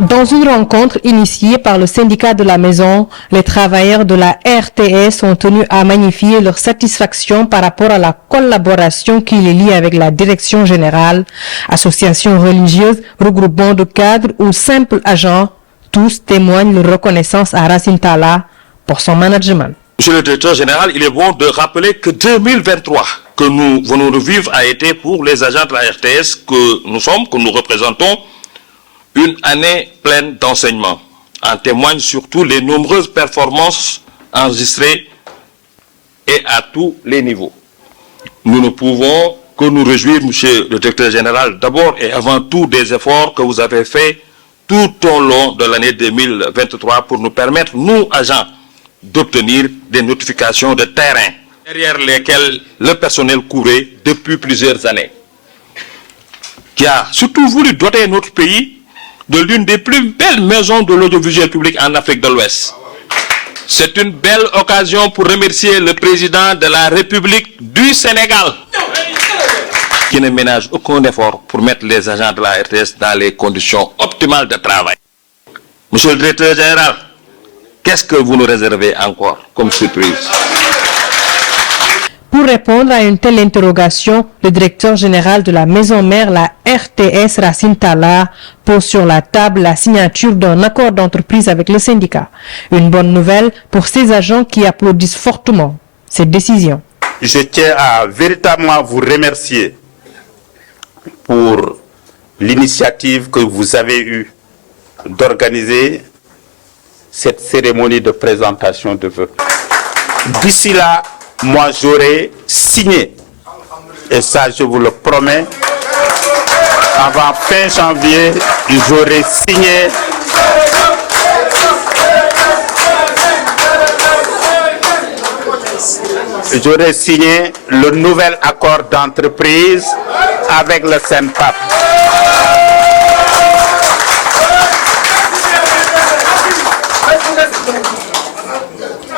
Dans une rencontre initiée par le syndicat de la maison, les travailleurs de la RTS ont tenu à magnifier leur satisfaction par rapport à la collaboration qui les lie avec la direction générale, associations religieuses, regroupements de cadres ou simples agents. Tous témoignent leur reconnaissance à Racine Talla pour son management. Monsieur le directeur général, il est bon de rappeler que 2023 que nous venons de vivre a été pour les agents de la RTS que nous représentons, une année pleine d'enseignement. En témoignent surtout les nombreuses performances enregistrées et à tous les niveaux. Nous ne pouvons que nous réjouir, monsieur le directeur général, d'abord et avant tout des efforts que vous avez faits tout au long de l'année 2023 pour nous permettre, nous, agents, d'obtenir des notifications de terrain derrière lesquelles le personnel courait depuis plusieurs années, qui a surtout voulu doter notre pays de l'une des plus belles maisons de l'audiovisuel public en Afrique de l'Ouest. C'est une belle occasion pour remercier le président de la République du Sénégal, qui ne ménage aucun effort pour mettre les agents de la RTS dans les conditions optimales de travail. Monsieur le directeur général, qu'est-ce que vous nous réservez encore comme surprise? Pour répondre à une telle interrogation, le directeur général de la maison mère, la RTS, Racine Talla, pose sur la table la signature d'un accord d'entreprise avec le syndicat. Une bonne nouvelle pour ces agents qui applaudissent fortement cette décision. Je tiens à véritablement vous remercier pour l'initiative que vous avez eue d'organiser cette cérémonie de présentation de vœux. D'ici là, moi j'aurai signé, et ça je vous le promets, avant fin janvier, j'aurai signé le nouvel accord d'entreprise avec le SENPAP.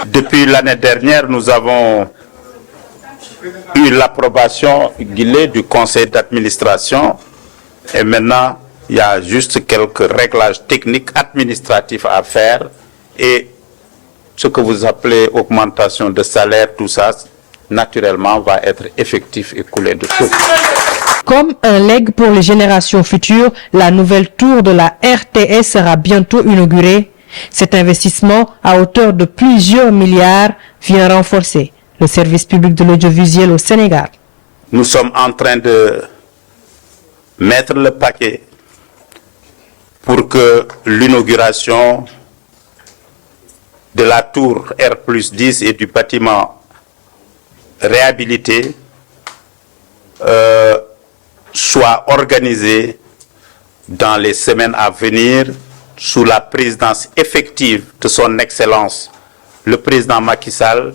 Depuis l'année dernière, nous avons eu l'approbation du conseil d'administration et maintenant, il y a juste quelques réglages techniques administratifs à faire et ce que vous appelez augmentation de salaire, tout ça, naturellement, va être effectif et coulé de source. Comme un legs pour les générations futures, la nouvelle tour de la RTS sera bientôt inaugurée. Cet investissement, à hauteur de plusieurs milliards, vient renforcer le service public de l'audiovisuel au Sénégal. Nous sommes en train de mettre le paquet pour que l'inauguration de la tour R+10 et du bâtiment réhabilité soit organisée dans les semaines à venir sous la présidence effective de son Excellence, le président Macky Sall,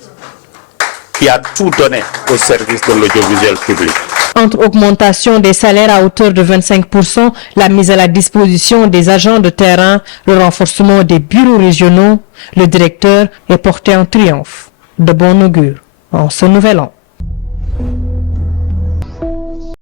qui a tout donné au service de l'audiovisuel public. Entre augmentation des salaires à hauteur de 25%, la mise à la disposition des agents de terrain, le renforcement des bureaux régionaux, le directeur est porté en triomphe. De bon augure en ce nouvel an.